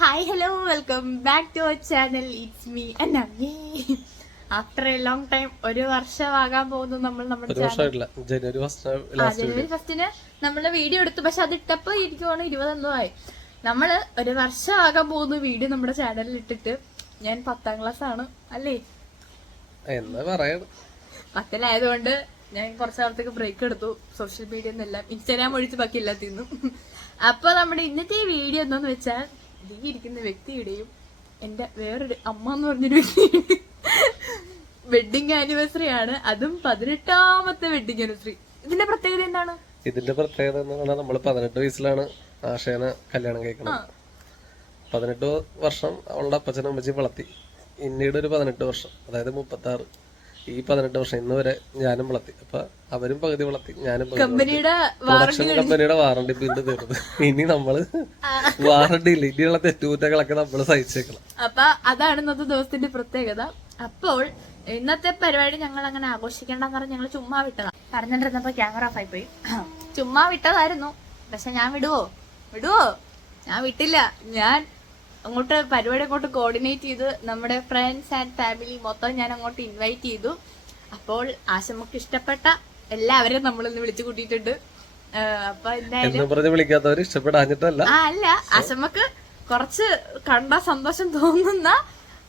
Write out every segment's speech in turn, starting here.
Hi hello welcome back to our channel. It's me Annammi. After a long time, ഒരു വർഷമാകാൻ പോകുന്നു നമ്മൾ നമ്മുടെ ജനുവരി ഫസ്റ്റിന് നമ്മള് വീഡിയോ എടുത്തു. പക്ഷെ അത് ഇട്ടപ്പോ ഇരിക്കുവാണ് 20 എന്തോ ആയി. നമ്മള് ഒരു വർഷമാകാൻ പോകുന്നു വീഡിയോ നമ്മുടെ ചാനലിൽ ഇട്ടിട്ട്. ഞാൻ 10ാം ക്ലാസ് ആണ് അല്ലേ, 10ലായതുകൊണ്ട് ഞാൻ കുറച്ചു കാലത്തേക്ക് ബ്രേക്ക് എടുത്തു. സോഷ്യൽ മീഡിയ എന്നെല്ലാം ഇൻസ്റ്റാഗ്രാം ഒഴിച്ച് ബാക്കി എല്ലാത്തിന്നും. അപ്പൊ നമ്മുടെ ഇന്നത്തെ വീഡിയോ എന്താന്ന് വെച്ചാൽ, ഈ ഇരിക്കുന്ന വ്യക്തിയുടെയും എന്റെ വേറൊരു അമ്മ എന്ന് പറഞ്ഞൊരു വ്യക്തിയുടെ വെഡിങ് ആനിവേഴ്സറി ആണ്. അതും 18ാമത്തെ വെഡിങ് ആനിവേഴ്സറി. ഇതിന്റെ പ്രത്യേകത എന്താണ്? ഇതിന്റെ പ്രത്യേകത എന്ന് പറഞ്ഞാൽ നമ്മള് 18 വയസ്സിലാണ് ആശയനെ കല്യാണം കഴിക്കുന്നത്. 18 വർഷം അവളുടെ അപ്പച്ചനും അമ്മച്ചി വളർത്തി. പിന്നീട് ഒരു 18 വർഷം, അതായത് 36. ഈ 18 വർഷം ഇന്ന് വരെ ഞാനും വളർത്തി. അപ്പൊ അവരും പകുതി വളർത്തി, ഞാനും കമ്പനിയുടെ വാറണ്ടി പീരീഡ് തീർന്നു. ഇനി നമ്മള് വാറണ്ടി ഇല്ല, ഇനിയുള്ള തെറ്റുകുറ്റങ്ങളൊക്കെ നമ്മള് സഹിച്ചേക്കണം. അപ്പൊ അതാണ് ഇന്നത്തെ ദിവസത്തിന്റെ പ്രത്യേകത. അപ്പോൾ ഇന്നത്തെ പരിപാടി ഞങ്ങൾ അങ്ങനെ ആഘോഷിക്കേണ്ടെന്ന് പറഞ്ഞ് ഞങ്ങൾ ചുമ്മാ വിട്ടതാ. പറഞ്ഞിട്ടിരുന്നപ്പോ ക്യാമറ ഓഫ് ആയി പോയി. ചുമ്മാ വിട്ടതായിരുന്നു. പക്ഷെ ഞാൻ വിടുവോ? ഞാൻ വിട്ടില്ല. ഞാൻ അങ്ങോട്ട് പരിപാടി അങ്ങോട്ട് കോർഡിനേറ്റ് ചെയ്ത് നമ്മുടെ ഫ്രണ്ട്സ് ആൻഡ് ഫാമിലി മൊത്തം ഞാൻ അങ്ങോട്ട് ഇൻവൈറ്റ് ചെയ്തു. അപ്പോൾ ആശമ്മക്ക് ഇഷ്ടപ്പെട്ട എല്ലാവരെയും നമ്മളിന്ന് വിളിച്ചു കൂട്ടിയിട്ടുണ്ട്. അപ്പൊ എന്തായാലും വിളിക്കാത്തവര് ഇഷ്ടപ്പെടാഞ്ഞിട്ടല്ല, അല്ല, ആശമ്മക്ക് കുറച്ച് കണ്ട സന്തോഷം തോന്നുന്ന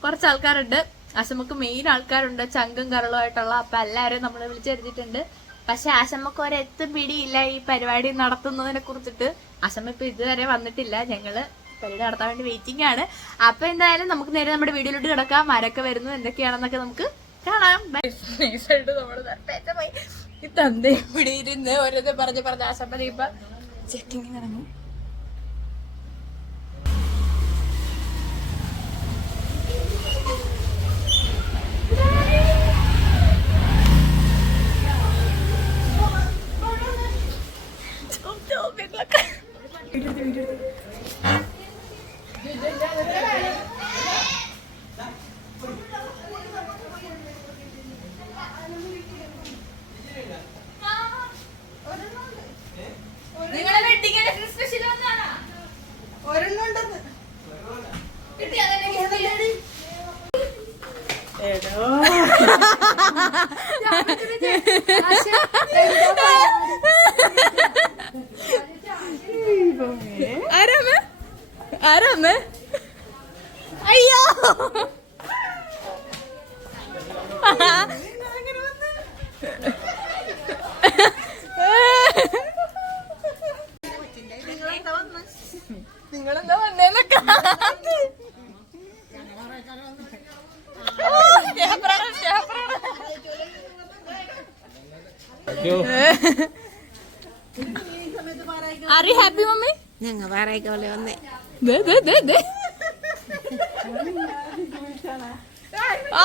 കുറച്ച് ആൾക്കാരുണ്ട്. ആശമ്മക്ക് മെയിൻ ആൾക്കാരുണ്ട്, ചങ്കും കരളുമായിട്ടുള്ള. അപ്പൊ എല്ലാവരെയും നമ്മൾ വിളിച്ചെടുത്തിട്ടുണ്ട്. പക്ഷെ ആശമ്മക്ക് ഒരെത്തും പിടിയില്ല ഈ പരിപാടി നടത്തുന്നതിനെ കുറിച്ചിട്ട്. ആശമ്മ ഇപ്പൊ ഇതുവരെ വന്നിട്ടില്ല. ഞങ്ങള് പരിപാടി നടത്താൻ വേണ്ടി വെയിറ്റിംഗ് ആണ്. അപ്പൊ എന്തായാലും നമുക്ക് നേരെ നമ്മുടെ വീഡിയോയിലോട്ട് കിടക്കാം. ആരൊക്കെ വരുന്നു എന്തൊക്കെയാണെന്നൊക്കെ നമുക്ക് കാണാം. ഈ തന്തേ ഇവിടെ ഇരുന്ന് ഓരോന്ന് പറഞ്ഞ് ആശമ്മ ഇപ്പൊ ചെക്കിങ് നടന്നു. നിങ്ങളെ വെഡിങ് സ്പെഷ്യൽ ഒന്നാണ് ഒരെണ്ണുണ്ടെന്ന് ആരാമേ? അയ്യോ, നിങ്ങളെന്താ വന്നേന്നൊക്കെ ഹാപ്പി മമ്മി? ഞങ്ങൾ വേറെയൊക്കെ വന്നേ.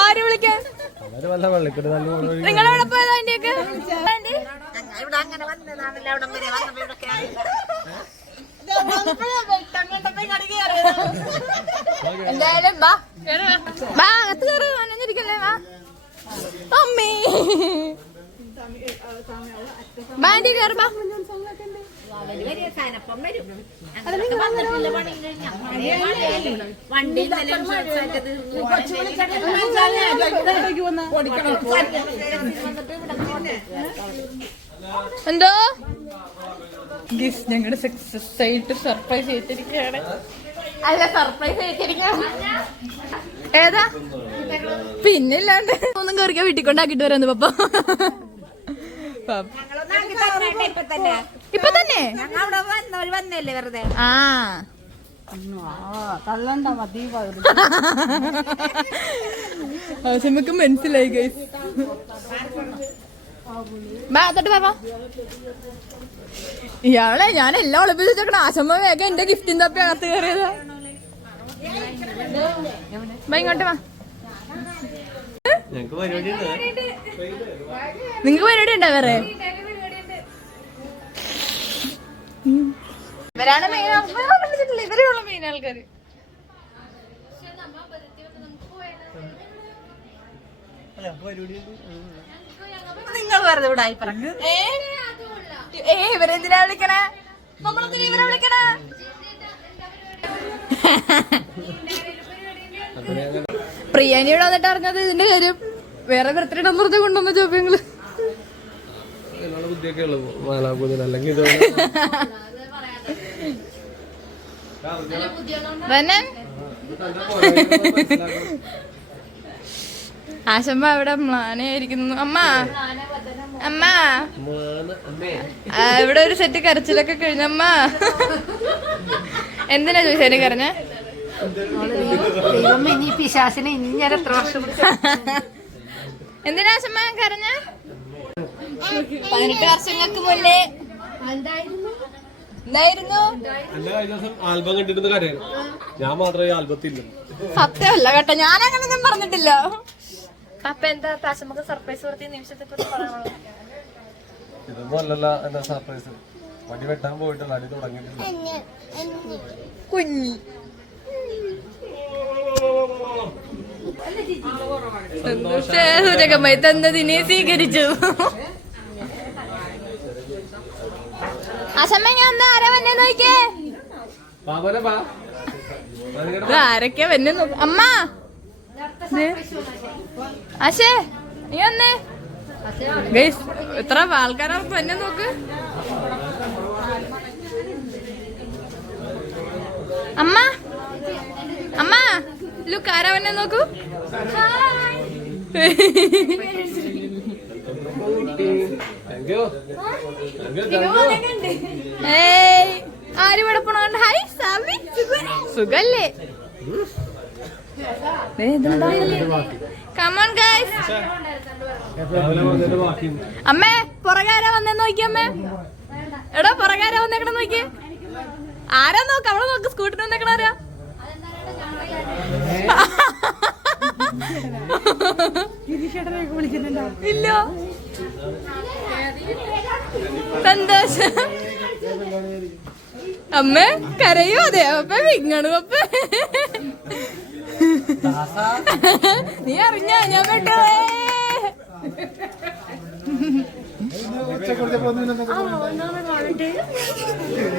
ആര് വിളിക്കാൻ? നിങ്ങളെവിടെ പോയതാ? അതിന്റെയൊക്കെ ഇവിടെ അങ്ങനെ വന്നതാണല്ലോ. അവിടെ വരെ വന്നപ്പോഴൊക്കെ എന്തായാലും അകത്ത് കയറി വന്നിരിക്കല്ലേ. അമ്മേ ബാൻഡി കയറി എന്തോ ഗിഫ്റ്റ് ഞങ്ങളുടെ സക്സസ് ആയിട്ട് സർപ്രൈസ് ചെയ്തിരിക്കുകയാണ്. അല്ല, സർപ്രൈസ് ചെയ്തിരിക്കുകയാണ്. ഏതാ? പിന്നില്ലാണ്ട് ഒന്നും കറിക്കാൻ വീട്ടിൽ കൊണ്ടാക്കിട്ട് വരാന്ന് പപ്പ. ഇപ്പൊ തന്നെ വന്നല്ലേ വെറുതെ. നമുക്ക് മനസ്സിലായി ഗൈസ്. ഇയാളെ ഞാൻ എല്ലാം ഒളിപ്പിച്ച് വെച്ചേക്കണ. ആശമ്മ വേഗം എന്റെ ഗിഫ്റ്റിൻ തപ്പി അകത്ത് കയറിയതാ. ഇങ്ങോട്ട് വാ. നിങ്ങക്ക് പരിപാടി ഉണ്ടോ വേറെ? ഇവരാണ് മെയിൻ ആൾക്കാർ. ഇവരെയുള്ള മെയിൻ ആൾക്കാര്. നിങ്ങൾ വെറുതെ ഇവിടെ ആയി പറഞ്ഞു. ഇവരെന്തിനാ വിളിക്കണേ? നമ്മളെന്തിനാ ഇവരെ വിളിക്കണേ? പ്രിയാനി ഇവിടെ വന്നിട്ട് അറിഞ്ഞത് ഇതിന്റെ കാര്യം. വേറെ ബർത്ത്ഡേ പറഞ്ഞ കൊണ്ടുവന്ന ചോദ്യങ്ങള് ബുദ്ധിയൊക്കെ ഉള്ളു അല്ലെങ്കിൽ ആശമ്മ ഇവിടെ മ്ലാനായിരിക്കുന്നു. അമ്മ അമ്മ ഇവിടെ ഒരു സെറ്റ് കരച്ചിലൊക്കെ കഴിഞ്ഞമ്മ. എന്തിനാ ചോദിച്ചാലും കരഞ്ഞ? ഇനി പിശാസിനെ ഇനി എത്ര വർഷം എന്തിനാ ആശമ്മ കരഞ്ഞ? 18 വർഷങ്ങൾക്ക് മുന്നേ എന്തായിരുന്നു? ആൽബം കണ്ടിട്ട് കരയാണ്. ഞാൻ മാത്രമേ ആൽബത്തില്ല. സത്യമല്ല കേട്ടോ, ഞാനങ്ങനൊന്നും പറഞ്ഞിട്ടില്ല. പപ്പ എന്താ ആശമ്മക്ക് സർപ്രൈസ് കൊടുത്ത നിമിഷത്തെ കുറിച്ച് പറയാനുള്ളത്? ഇതൊന്നും അല്ലല്ല എന്താ സർപ്രൈസ്. വടി വെട്ടാൻ പോയിട്ടുള്ള അടി തുടങ്ങിയിട്ടില്ല. കുഞ്ഞി സൂചകമായി തന്നതിനെ സ്വീകരിച്ചു. ആശമ്മ ഞാൻ ഒന്ന് ആരാ വന്നെ നോക്കിയേ. ആരൊക്കെയാ വന്നെ നോക്ക. അമ്മ ആശേ നീ വന്നേ. എത്ര ആൾക്കാരാ വന്നെ നോക്ക്. അമ്മ അമ്മ ലുക്ക് ആരാ വന്നെ നോക്കൂ. ആര് ഇവിടെ പോണോണ്ട്? ഹായ് സാമി, സുഖല്ലേ? Come on guys. അമ്മേ പുറകാരാ വന്നെന്ന് നോക്കിയമ്മേ. എടാ പുറകാരാ വന്നേക്കണ നോക്കിയേ. ആരാ നോക്ക? അവളെ നോക്ക്. സ്കൂട്ടർ വന്നേക്കണ ആരാ? ഇല്ല. സന്തോഷം. അമ്മേ കരയോ? അതെ അപ്പ വിങ്ങണു. അപ്പ നീ അറിഞ്ഞ ഞാൻ പെട്ടോ.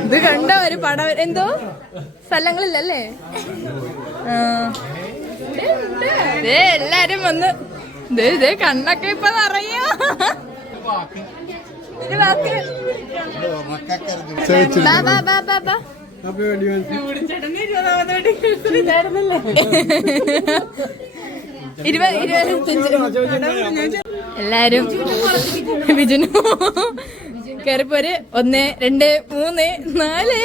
ഇത് കണ്ട ഒരു പടം എന്തോ സ്ഥലങ്ങളില്ലല്ലേ. എല്ലാരും വന്ന് ഇതേ കണ്ണൊക്കെ ഇപ്പൊ നിറയോ. എല്ലാരും ബിജുനു കേറിപ്പോര്. 1 2 3 4.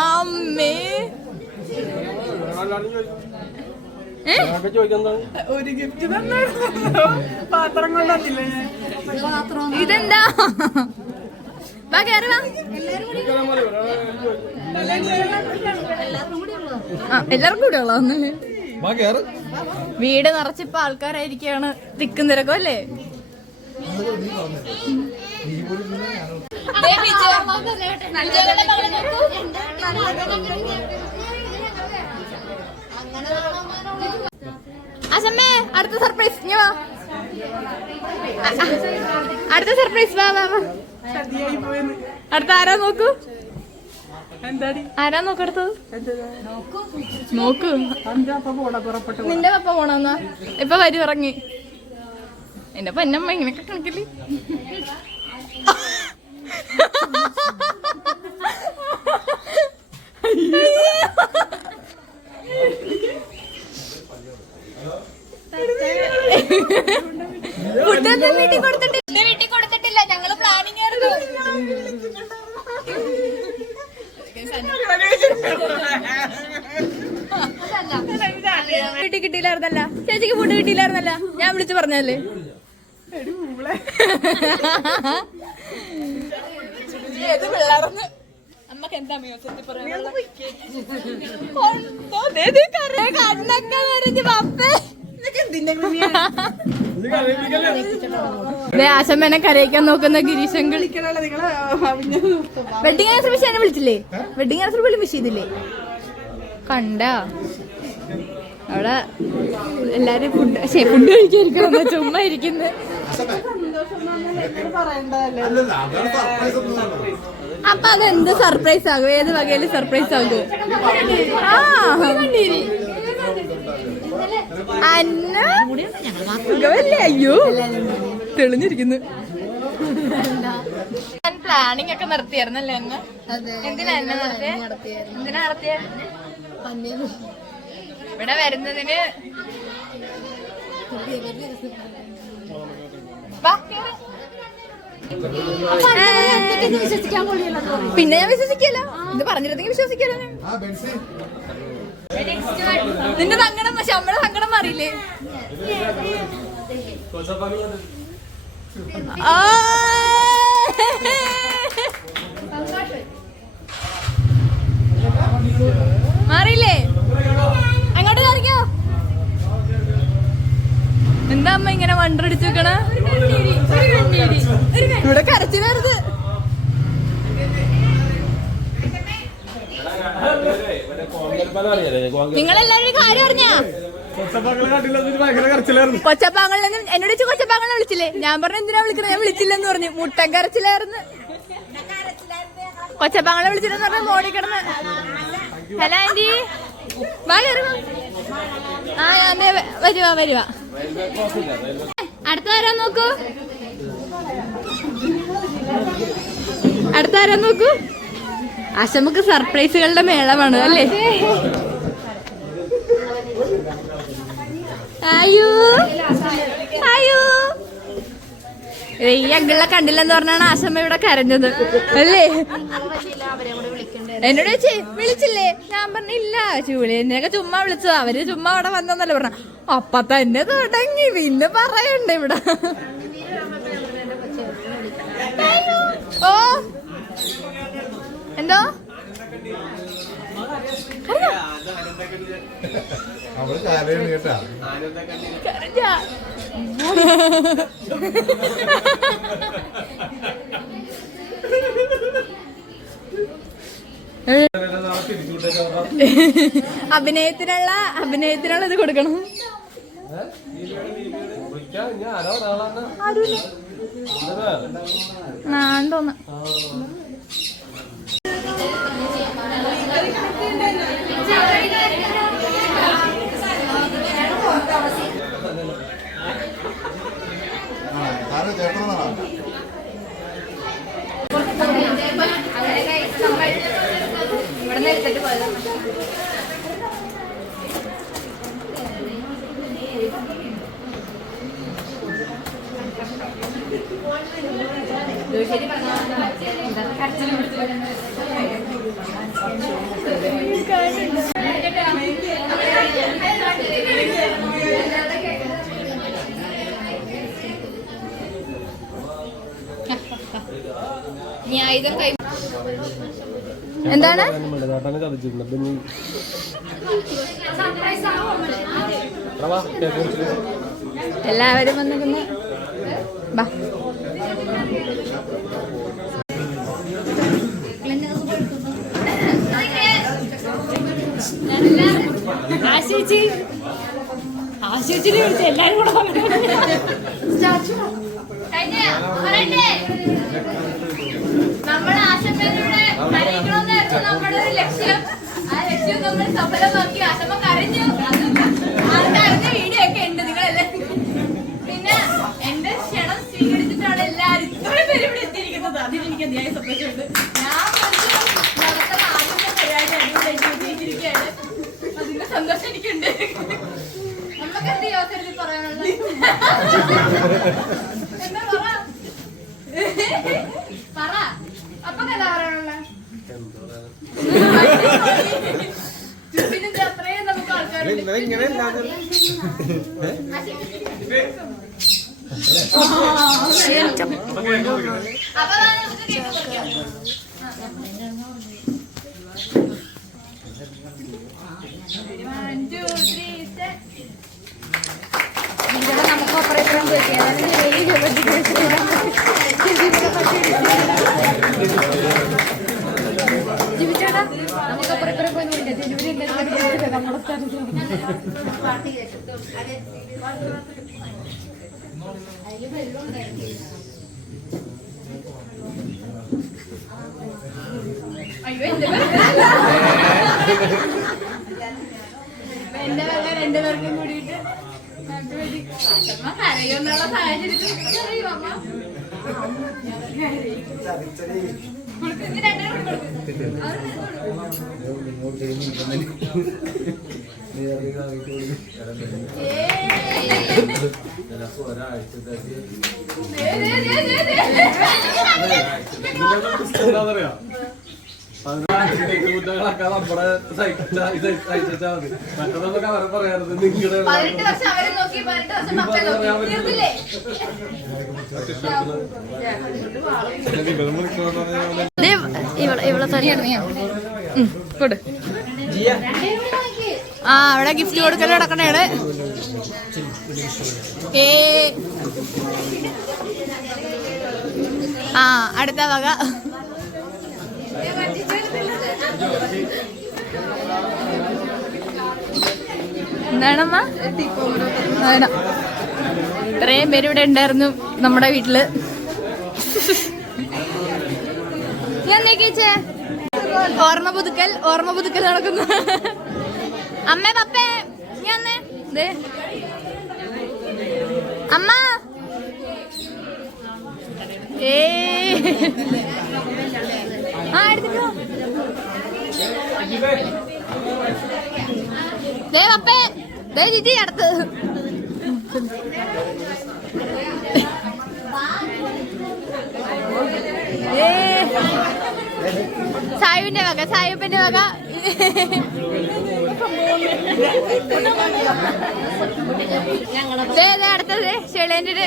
അമ്മേ ഒരു ഗിഫ്റ്റ് പാത്രം കൊണ്ടില്ല. ഇതെന്താ? വാ കേറി വാ. എല്ലാവർക്കും കൂടെ ഉള്ള വീട് നിറച്ചിപ്പോ ആൾക്കാരായിരിക്കാണ്. തിക്കും തിരക്കും അല്ലേ? അസമ്മേ അടുത്ത സർപ്രൈസ്. അടുത്ത സർപ്രൈസ്. വാ വാ വാ. അടുത്ത ആരാ നോക്കൂ. ആരാ നോക്കടുത്തത്? നോക്കൂ. നിന്റെ പപ്പ പോണെന്നാ ഇപ്പൊ വരും ഇറങ്ങി. എന്റെ പൊന്നമ്മ ഇങ്ങനെയൊക്കെ കണക്കില്ലേ. ഫുഡൊന്നും വീട്ടിൽ കൊടുത്തിട്ടില്ല. ഞങ്ങള് പ്ലാനിങ് ആയിരുന്നു. വീട്ടിൽ കിട്ടിയില്ലായിരുന്നല്ല. ചേച്ചിക്ക് ഫുഡ് കിട്ടിയില്ലായിരുന്നല്ല. ഞാൻ വിളിച്ചു പറഞ്ഞല്ലേ. അമ്മക്ക് എന്താ കണ്ണൊക്കെ വരഞ്ഞ് പപ്പേ. ആശമ്മേനെ കരയിക്കാൻ നോക്കുന്ന ഗിരീശങ്കൾ. വെഡിങ് ആനിവേഴ്സറി എന്നെ വിളിച്ചില്ലേ? വെഡിങ് ആനിവേഴ്സറി വിഷ് ചെയ്തില്ലേ? കണ്ട അവിടെ എല്ലാരും ഫുഡ് കഴിക്കാതിരിക്കണം. ചുമ്മാ ഇരിക്കുന്നത്. അപ്പൊ അതെന്ത് സർപ്രൈസ് ആകും? ഏത് വകയില് സർപ്രൈസ് ആകും? ആ സുഖമല്ലേ? അയ്യോ തെളിഞ്ഞിരിക്കുന്നു. പ്ലാനിങ് ഒക്കെ നടത്തിയായിരുന്നല്ലേ അന്ന്? എന്തിനാ എന്നെ നടത്തിയ? എന്തിനാ നടത്തിയ? ഇവിടെ വരുന്നതിന് പിന്നെ ഞാൻ വിശ്വസിക്കല്ലോ. ഇത് പറഞ്ഞിരുന്നെങ്കിൽ വിശ്വസിക്കല്ലോ. നിന്റെ സങ്കടം നമ്മുടെ സങ്കടം മാറിയില്ലേ? മാറിയില്ലേ? അങ്ങോട്ട് കറിക്കോ. എന്താ അമ്മ ഇങ്ങനെ വണ്ടടിച്ചു വെക്കണ? ഇവിടെ കരച്ചിലായിരുന്നു. നിങ്ങളെല്ലാരും കാര്യം അറിഞ്ഞാ? കൊച്ചപ്പാങ്ങളിൽ നിന്ന് എന്നോട് കൊച്ചപ്പാങ്ങളെ വിളിച്ചില്ലേ? ഞാൻ പറഞ്ഞു എന്തിനാ വിളിക്കണേ? ഞാൻ വിളിച്ചില്ലെന്ന് പറഞ്ഞു. മുട്ടൻ കരച്ചിലായിരുന്നു. കൊച്ചപ്പാങ്ങളെ വിളിച്ചില്ലെന്ന് പറഞ്ഞ മോടി കിടന്ന്. ഹലോ ആന്റി, വാ കയറുക. ആ അതെ വരുവാ വരുവാ. അടുത്ത ആരാ നോക്കൂ, അടുത്ത ആരാ നോക്കൂ. ആശമ്മക്ക് സർപ്രൈസുകളുടെ മേളമാണ് അല്ലേ? അയ്യോ അയ്യോ, ഈ അങ്കിളിനെ കണ്ടില്ലെന്ന് പറഞ്ഞാണ് ആശമ്മ ഇവിടെ കരഞ്ഞത് അല്ലേ? എന്നോട് ചോദിച്ചേ വിളിച്ചില്ലേ? ഞാൻ പറഞ്ഞില്ല. ചൂളിനെയൊക്കെ ചുമ്മാ വിളിച്ചു. അവര് ചുമ്മാ അവിടെ വന്നല്ലേ പറഞ്ഞ. അപ്പൊ തന്നെ തുടങ്ങി. പിന്നെ പറയണ്ട ഇവിടെ. ഓ എന്തോ അഭിനയത്തിനുള്ള ഇത് കൊടുക്കണം. നാണ്ടോന്ന് ഇവിടെ എടുത്തിട്ട് പോയത്. എന്താണ് എല്ലാവരും വന്നിരുന്നു. ആശിച്ചിനെ വിളിച്ച് എല്ലാരും കൂടെ നമ്മുടെ ആശമ്മയിലൂടെ കരയിക്കണമെന്നായിരുന്നു നമ്മുടെ ഒരു ലക്ഷ്യം. ആ ലക്ഷ്യം നമ്മൾ സഫലമാക്കി. ആശമ്മ കരഞ്ഞു. കരഞ്ഞ വീഡിയോ ഒക്കെ ഉണ്ട് നിങ്ങളെല്ലാം. പിന്നെ എന്റെ ക്ഷണം സ്വീകരിച്ചിട്ടാണ് എല്ലാവരും ഇത്രയും പേര് ഇവിടെ എത്തിയിരിക്കുന്നത്. അതിലെനിക്ക് അതിയായ സന്തോഷമുണ്ട്. ഞാൻ നടത്തുന്ന ആദ്യത്തെ പരിപാടി അടിപൊളിയായിരിക്കുകയാണ്. അതിന്റെ സന്തോഷം എനിക്കുണ്ട്. നമുക്ക് എന്ത് യോസരിൽ പറയാനുള്ളത്? എന്താ പറ അപ്പൊ എന്താ പറയാനുള്ള? പിന്നെ അത്രയും നമുക്ക് ആൾക്കാരുണ്ട്. അപ്പൊ നമുക്ക് കേക്ക് കൊടുക്കാം. നമുക്ക് ഓപ്പറേറ്ററും ജീവിച്ചേട്ടാ നമുക്ക് ഓപ്പറേറ്ററെ പോയി നമ്മുടെ സ്ഥലത്ത് എന്റെ വക രണ്ടുപേർക്കും കൂടിയിട്ട് കരയൊന്നുള്ള സാഹചര്യത്തിൽ കരയോ അമ്മ? നമ്മുടെ മറ്റൊന്നൊക്കെ അവർ പറയാറുണ്ട് നിങ്ങളുടെ 18 വർഷം അവരെ നോക്കി 18 വർഷം മക്കളെ നോക്കി തീർന്നില്ലേ? ഇവളെ കൊടു. ആ അവിടെ ഗിഫ്റ്റ് കൊടുക്കൽ നടക്കണേണ്. ആ അടുത്ത വക എന്താണമ്മ? ഇത്രയും പേര് ഇവിടെ ഉണ്ടായിരുന്നു നമ്മുടെ വീട്ടില്. ഓർമ്മ പുതുക്കൽ നടക്കുന്നു. അമ്മേ പപ്പേ ഞാൻ അമ്മ ആ എടുത്തിട്ടോ ദേ പപ്പേ ദേ ജിജി അടുത്ത് സായുവിന്റെ വക സായുപ്പന്റെ വക അടുത്തത് ഷെളേന്റെ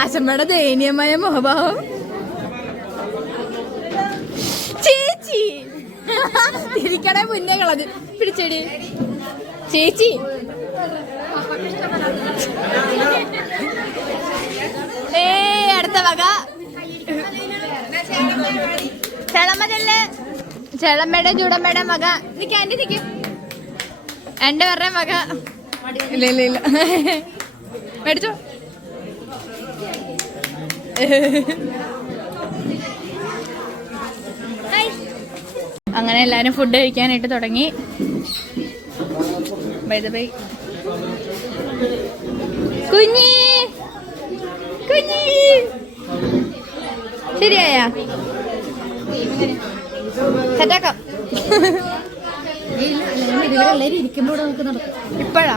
ആശമ്മയുടെ ദയനീയമായ മുഖഭാവം. ചേച്ചി തിരിക്കണേ മുന്നേ കളഞ്ഞു പിടിച്ചെടി ചേച്ചി. അടുത്ത വക ചെളമ്മയുടെ ചൂടമ്മയുടെ മക. നിക്ക് ആന്റി നിക്ക്. എന്റെ പേരുടെ മക. ഇല്ല ഇല്ല ഇല്ല മേടിച്ചോ. അങ്ങനെ എല്ലാരും ഫുഡ് കഴിക്കാനായിട്ട് തുടങ്ങി. ബൈ ദ ബൈ കുഞ്ഞി കുഞ്ഞി ശരിയായ സെറ്റാക്കാം. ഇപ്പഴാ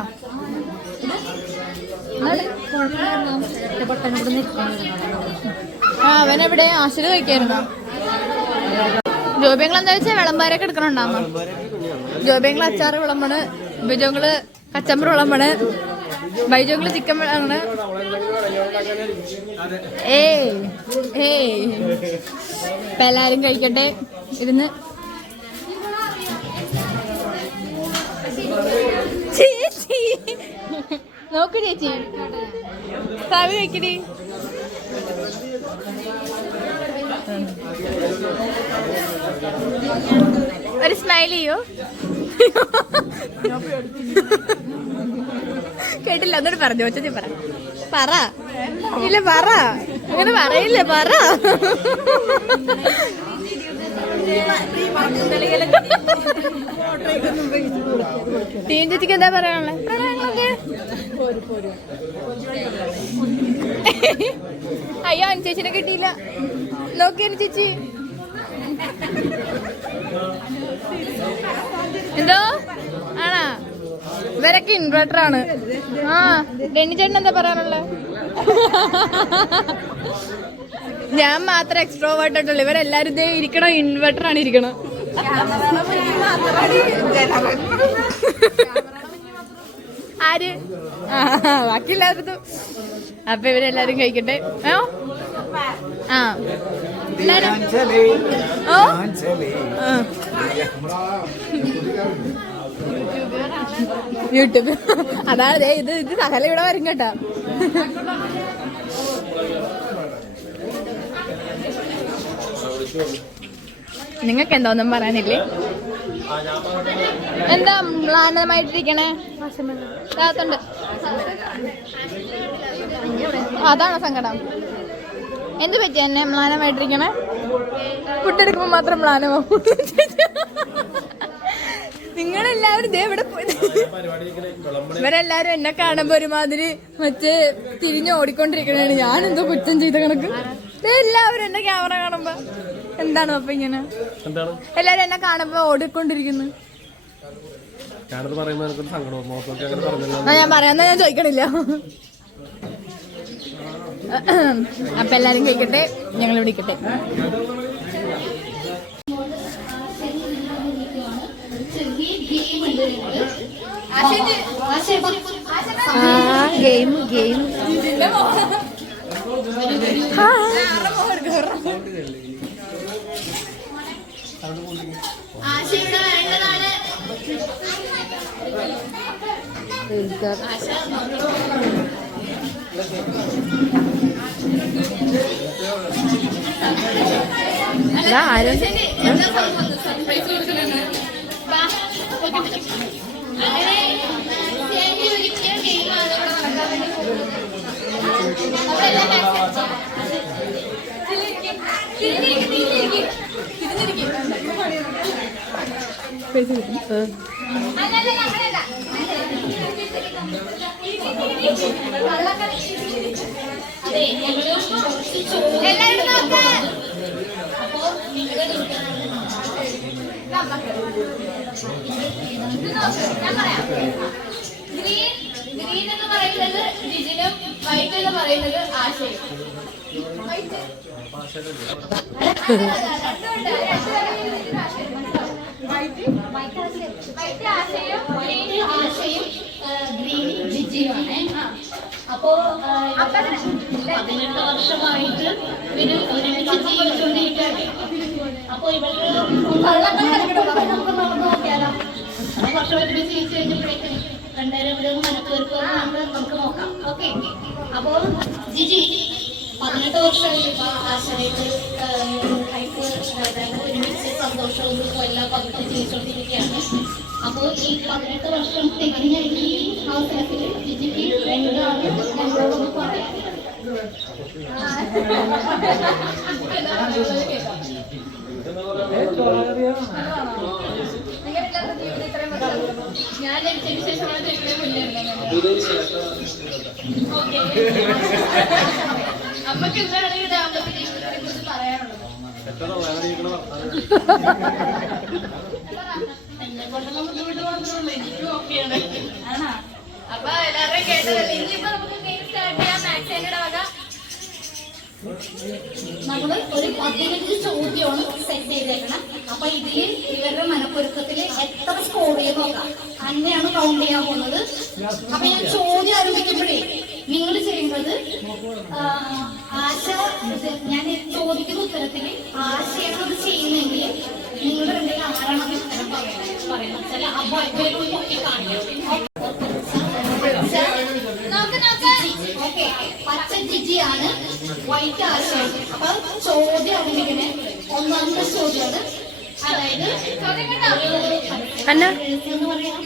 ആ അവനെവിടെ ആശുപത്രി കഴിക്കായിരുന്നോ? ജോബിയങ്ങൾ എന്താ വെച്ചാൽ വിളമ്പാരൊക്കെ എടുക്കണുണ്ടാവുമ്പോ ജോബിയങ്ങൾ അച്ചാറ് വിളമ്പണ്, ബിജോങ്ങള് കച്ചമ്പറ് വിളമ്പണ്, ബൈജോങ്ങള് ചിക്കൻ വിളമ്പണ്. ഇപ്പൊ എല്ലാരും കഴിക്കട്ടെ ഇരുന്ന്. ചേച്ചി നോക്ക് ചേച്ചി സാവി കഴിക്കടി. ഒരു സ്മൈൽ ചെയ്യോ? കേട്ടില്ല, ഒന്നോട് പറഞ്ഞു ഒച്ചത്തി പറ. പറ ഇല്ല പറ, അങ്ങനെ പറയില്ലേ പറ. ടീം ചേച്ചിക്ക് എന്താ പറയാനുള്ളത്? അയ്യോ അനുചേച്ചിനെ കിട്ടിയില്ല. നോക്കി അനുചേച്ചി എന്തോ ആണാ? ഇവരൊക്കെ ഇൻവെർട്ടർ ആണ്. ആ ഡെന്നി ചേട്ടൻ എന്താ പറയാനുള്ളത്? ഞാൻ മാത്രം എക്സ്ട്രോവേർട്ട് ആയിട്ടുള്ളൂ. ഇവരെല്ലാരും ഇതേ ഇരിക്കണം, ഇൻവെർട്ടർ ആണ് ഇരിക്കണം. ആര് ബാക്കിയില്ലായിരുന്നു. അപ്പൊ ഇവരെല്ലാരും കഴിക്കട്ടെ. ആ ഓ യൂട്യൂബ് അതാണ് ഇത് സകല ഇവിടെ വരും കേട്ടോ. നിങ്ങൾക്ക് എന്താ ഒന്നും പറയാനില്ലേ? എന്താ മ്ലാനമായിട്ടിരിക്കണേ? ണ്ട് അതാണോ സങ്കടം? എന്ത് പറ്റി എന്നെ മ്ലാനമായിട്ടിരിക്കണേ? ഫുഡ് എടുക്കുമ്പോ മാത്രം പ്ലാനോ? നിങ്ങളെല്ലാവരും ഇതേ ഇവിടെ ഇവരെല്ലാരും എന്നെ കാണുമ്പോ ഒരുമാതിരി മറ്റേ തിരിഞ്ഞ് ഓടിക്കൊണ്ടിരിക്കണേ. ഞാനെന്തോ കുറ്റം ചെയ്ത കണക്ക്. എല്ലാവരും എന്റെ ക്യാമറ കാണുമ്പോ എന്താണ് അപ്പൊ ഇങ്ങനെ എല്ലാരും എന്നെ കാണുമ്പോ ഓടിക്കൊണ്ടിരിക്കുന്നു. ഞാൻ പറയാന്നാ ഞാൻ ചോദിക്കണില്ല. അപ്പൊ എല്ലാരും കഴിക്കട്ടെ, ഞങ്ങൾ ഇവിടെ ഇരിക്കട്ടെ. ഗെയിം ഗെയിം ആരും ഗ്രീൻ എന്ന് പറയുന്നത് ജിജിനും വൈറ്റ് എന്ന് പറയുന്നത് ആശയും. White ആശയും green ജിജിയുമാണ്. അപ്പോ 18 വർഷമായിട്ട് ഇവര് ഒരുമിച്ച് ജീവിച്ചുകൊണ്ടിരിക്കുകയാണ്. അപ്പൊ ഇവര് നമുക്ക് നോക്കിയാലോ? കുറച്ച് ഒരുമിച്ച് ജീവിച്ചു കഴിഞ്ഞപ്പോഴേക്കും രണ്ടുപേരും ഇവിടെ മനക്കുവരുത്തോ നമുക്ക് നോക്കാം. ഓക്കെ, അപ്പോ ജിജി 18 വർഷമായി ആശായിട്ട് ഒരുമിച്ച് സന്തോഷവും ദുഃഖവും എല്ലാം പങ്കിട്ട് ജീവിച്ചുകൊണ്ടിരിക്കുകയാണ്. അപ്പോൾ ഈ 18 വർഷം തികഞ്ഞ ഈ അവസരത്തിൽ ജിജിക്ക് എന്താണ് ഞങ്ങളോടൊന്ന് പറയാൻ? ഞാൻ ജനിച്ചതിന് ശേഷമാണ് ജനിക്കുന്നതിന് മുന്നേ അമ്മക്ക് എന്താണ് ഈ ദാമ്പത്യ ജീവിതത്തെ കുറിച്ച് പറയാനുള്ളത്? എന്നെ കൊണ്ടൊന്നും ബുദ്ധിമുട്ട് മാത്രമേ എനിക്കും ഓക്കെയാണ്. ആണോ? അപ്പൊ എല്ലാവരും കേട്ടതല്ലേ. ഇനിയിപ്പോ നമുക്ക് ഗെയിം സ്റ്റാർട്ട് ചെയ്യാം. മാക്സിന്റെ വക നമ്മള് ഒരു 15 ചോദ്യമാണ് സെറ്റ് ചെയ്തേക്കണം. അപ്പൊ ഇതില് ഇവരുടെ മനപ്പൊരുക്കത്തില് എത്ര സ്കോർ ചെയ്ത് നോക്കാം. അങ്ങനെയാണ് കൗണ്ട് ചെയ്യാൻ പോകുന്നത്. അപ്പൊ ഞാൻ ചോദ്യം ആരംഭിക്കുമ്പോഴേ നിങ്ങൾ ചെയ്യുന്നത് ആശ, ഞാൻ ചോദിക്കുന്ന ഉത്തരത്തില് ആശയാണ് അത് ചെയ്യുന്നെങ്കിൽ നിങ്ങളുടെ എന്തെങ്കിലും ആരാണത് ഉത്തരം പറയണം. ചില അഭ്യർത്ഥനകൾ നോക്കി കാണിക്കും. പച്ച ജിജിയാണ്, വൈറ്റ് ആശയാണ്. അപ്പൊ ചോദ്യം ആരംഭിക്കുന്നത് ഒന്നാമത്തെ ചോദ്യമാണ്. അതായത് എന്ന് പറയാം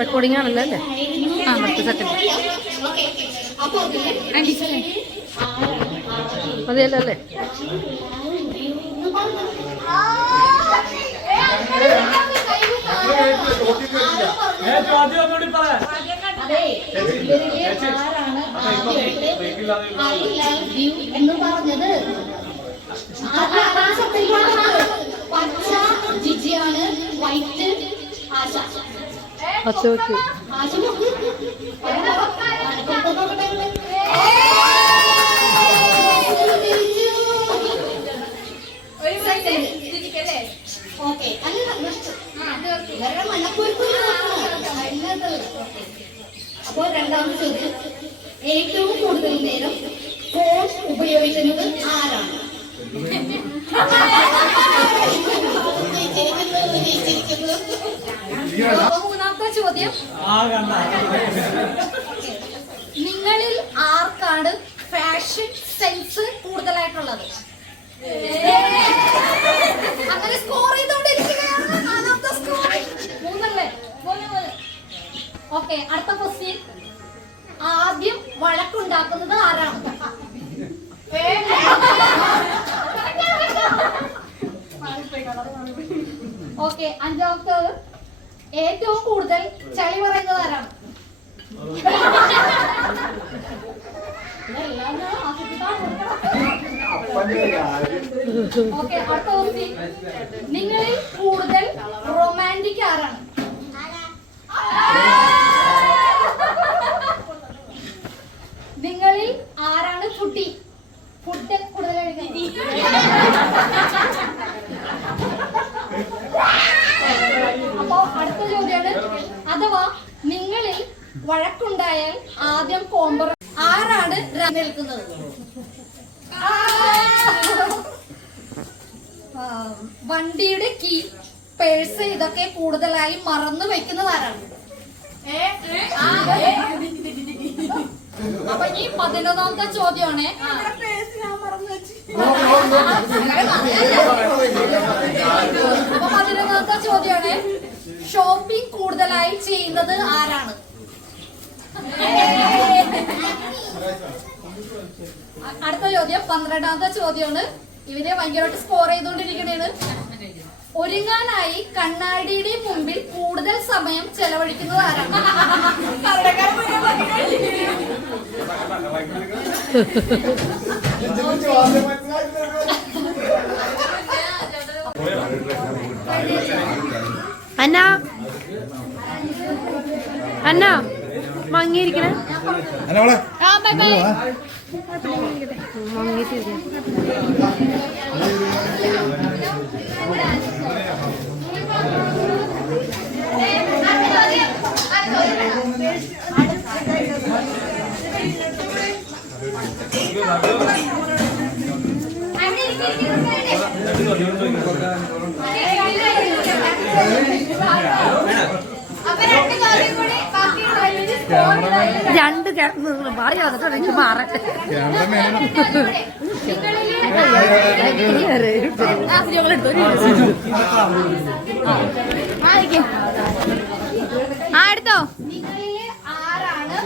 റെക്കോർഡിംഗ് ആണല്ലോ അല്ലേ? അപ്പൊ അതെയല്ലോ അല്ലേ? അതെ, ആരാണ് ഐ ലവ് യു എന്ന് പറഞ്ഞത്? പച്ച ജിജിയാണ്, വൈറ്റ് ആശ. ആശ ഓക്കെ. ഇവരുടെ മലപ്പുറത്ത്. അപ്പോ രണ്ടാമത്തെ ചോദ്യം, ഏറ്റവും കൂടുതൽ നേരം ഫോൺ ഉപയോഗിക്കുന്നത് ആരാണ്? മൂന്നാമത്തെ ചോദ്യം, നിങ്ങളിൽ ആർക്കാണ് ഫാഷൻ സെൻസ് കൂടുതലായിട്ടുള്ളത്? അങ്ങനെ സ്കോർ ചെയ്തോണ്ടിരിക്കുകയാണ്. നാലാമത്തെ സ്കോർ 3 അല്ലേ? 3. ഓക്കെ, അടുത്ത ക്വസ്റ്റ്യൻ, ആദ്യം വഴക്കുണ്ടാക്കുന്നത് ആരാണ്? ഓക്കെ, അഞ്ചാമത്തേത് ഏറ്റവും കൂടുതൽ ചളി പറയുന്നത് ആരാണ്? ഓക്കെ, അടുത്ത ക്വസ്റ്റ്യൻ. നിങ്ങളിൽ കൂടുതൽ റൊമാൻറ്റിക് ആരാണ്? നിങ്ങളിൽ ആരാണ് ഫുഡി? ഫുഡ് കൂടുതൽ അപ്പോ അടുത്ത ചോദ്യമാണ്, അഥവാ നിങ്ങളിൽ വഴക്കുണ്ടായാൽ ആദ്യം ആരാണ് നിൽക്കുന്നത്? വണ്ടിയുടെ കീ, പേഴ്സ് ഇതൊക്കെ കൂടുതലായി മറന്നു വെക്കുന്നത് ആരാണ്? അപ്പൊ ഈ 11ാമത്തെ ചോദ്യമാണ്. അപ്പൊ 11ാമത്തെ ചോദ്യമാണ്, ഷോപ്പിംഗ് കൂടുതലായി ചെയ്യുന്നത് ആരാണ്? അടുത്ത ചോദ്യം 12ാമത്തെ ചോദ്യമാണ്. ഇവരെ ഭയങ്കരമായിട്ട് സ്കോർ ചെയ്തുകൊണ്ടിരിക്കണേണ്. ഒരുങ്ങാനായി കണ്ണാടിയുടെ മുമ്പിൽ കൂടുതൽ സമയം ചെലവഴിക്കുന്നത് ആരാണ്? അന്ന അന്ന മങ്ങിയിരിക്കണേ രണ്ട് മാറി വന്നിട്ട് മാറാൻ എടുത്തോ. ആരാണ്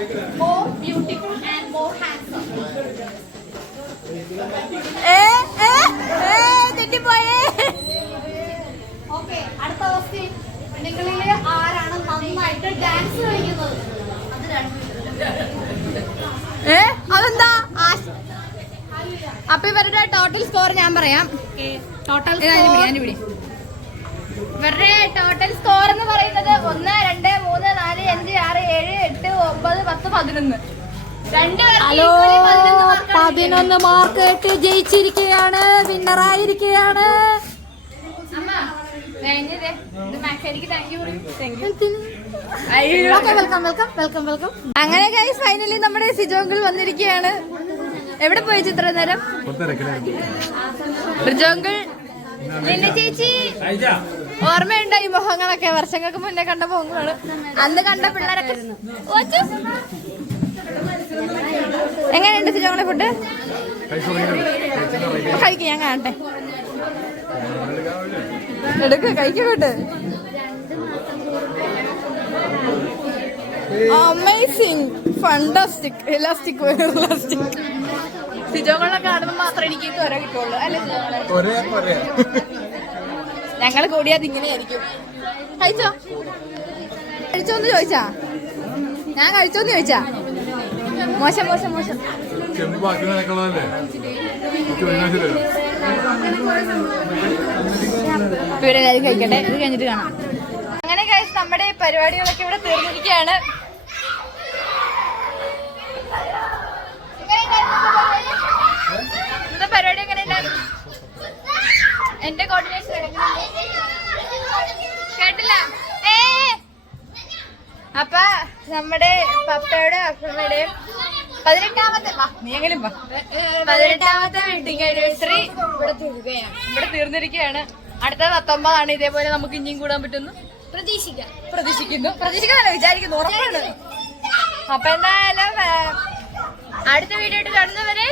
more beautiful and more handsome? Okay, അടുത്ത ക്വസ്റ്റ്യൻ. നിങ്ങളില് ആരാണ് നന്നായിട്ട് ഡാൻസ് കളിക്കുന്നത്? അതെന്താ? അപ്പൊ ഇവരുടെ ടോട്ടൽ സ്കോർ ഞാൻ പറയാം. ടോട്ടൽ ഇവരുടെ ടോട്ടൽ സ്കോർ എന്ന് പറയുന്നത് 1, 2, 3, 4, 5, 6, 7, 8, 9, 10, 11. ഹലോ, 11 മാർക്ക് ഇട്ട് ജയിച്ചിരിക്കുകയാണ്, വിന്നറായിരിക്കുകയാണ്. അങ്ങനെ ഗൈസ് ഫൈനലി നമ്മുടെ സിജോങ്കിൾ വന്നിരിക്കുകയാണ്. എവിടെ പോയി ഇത്ര നേരം? സിജോങ്കിൾ, നിന്നെ ചേച്ചി ഓർമ്മയുണ്ടോ ഈ മുഖങ്ങളൊക്കെ? വർഷങ്ങൾക്ക് മുന്നേ കണ്ട മുഖങ്ങളാണ്. അന്ന് കണ്ട പിള്ളേരൊക്കെ. എങ്ങനെയുണ്ട് സിജോങ്ങളെ ഫുഡ്? കഴിക്കും, ഞാൻ കാണട്ടെ. എടുക്ക, കഴിക്കോട്ട്. Amazing, fantastic, elastic, elastic. സിജോകളെ കാണുമ്പോൾ മാത്രമേ എനിക്ക് ത്വര കിട്ടുള്ളൂ അല്ലേ? ഞങ്ങൾ കൂടിയത് ഇങ്ങനെയായിരിക്കും. കഴിച്ചോ? കഴിച്ചോന്ന് ചോദിച്ചാ? ഞാൻ കഴിച്ചോന്ന് ചോദിച്ചാ? മോശം മോശം മോശം. ഇവരെല്ലാരും കഴിക്കട്ടെ, ഇത് കഴിഞ്ഞിട്ട് കാണാം. അങ്ങനെ കഴിച്ച് നമ്മുടെ പരിപാടികളൊക്കെ ഇവിടെ തീർന്നിരിക്കുകയാണ്. ഇന്നത്തെ പരിപാടി എങ്ങനെയുണ്ടായിരുന്നു? എന്റെ കോർഡിനേഷൻ കേട്ടില്ല. അപ്പൊ നമ്മുടെ പപ്പയുടെ അപ്പയുടെയും 18ാമത്തെ വെഡിങ് ആനിവേഴ്സറി ഇവിടെ തീർന്നിരിക്കുകയാണ്. അടുത്ത 19 ഇതേപോലെ നമുക്ക് ഇനിയും കൂടാൻ പറ്റുന്നു പ്രതീക്ഷിക്കാനല്ല, വിചാരിക്കുന്നു, ഉറപ്പാണ്. അപ്പൊ എന്തായാലും അടുത്ത വീഡിയോ ആയിട്ട് കാണുന്നവരെ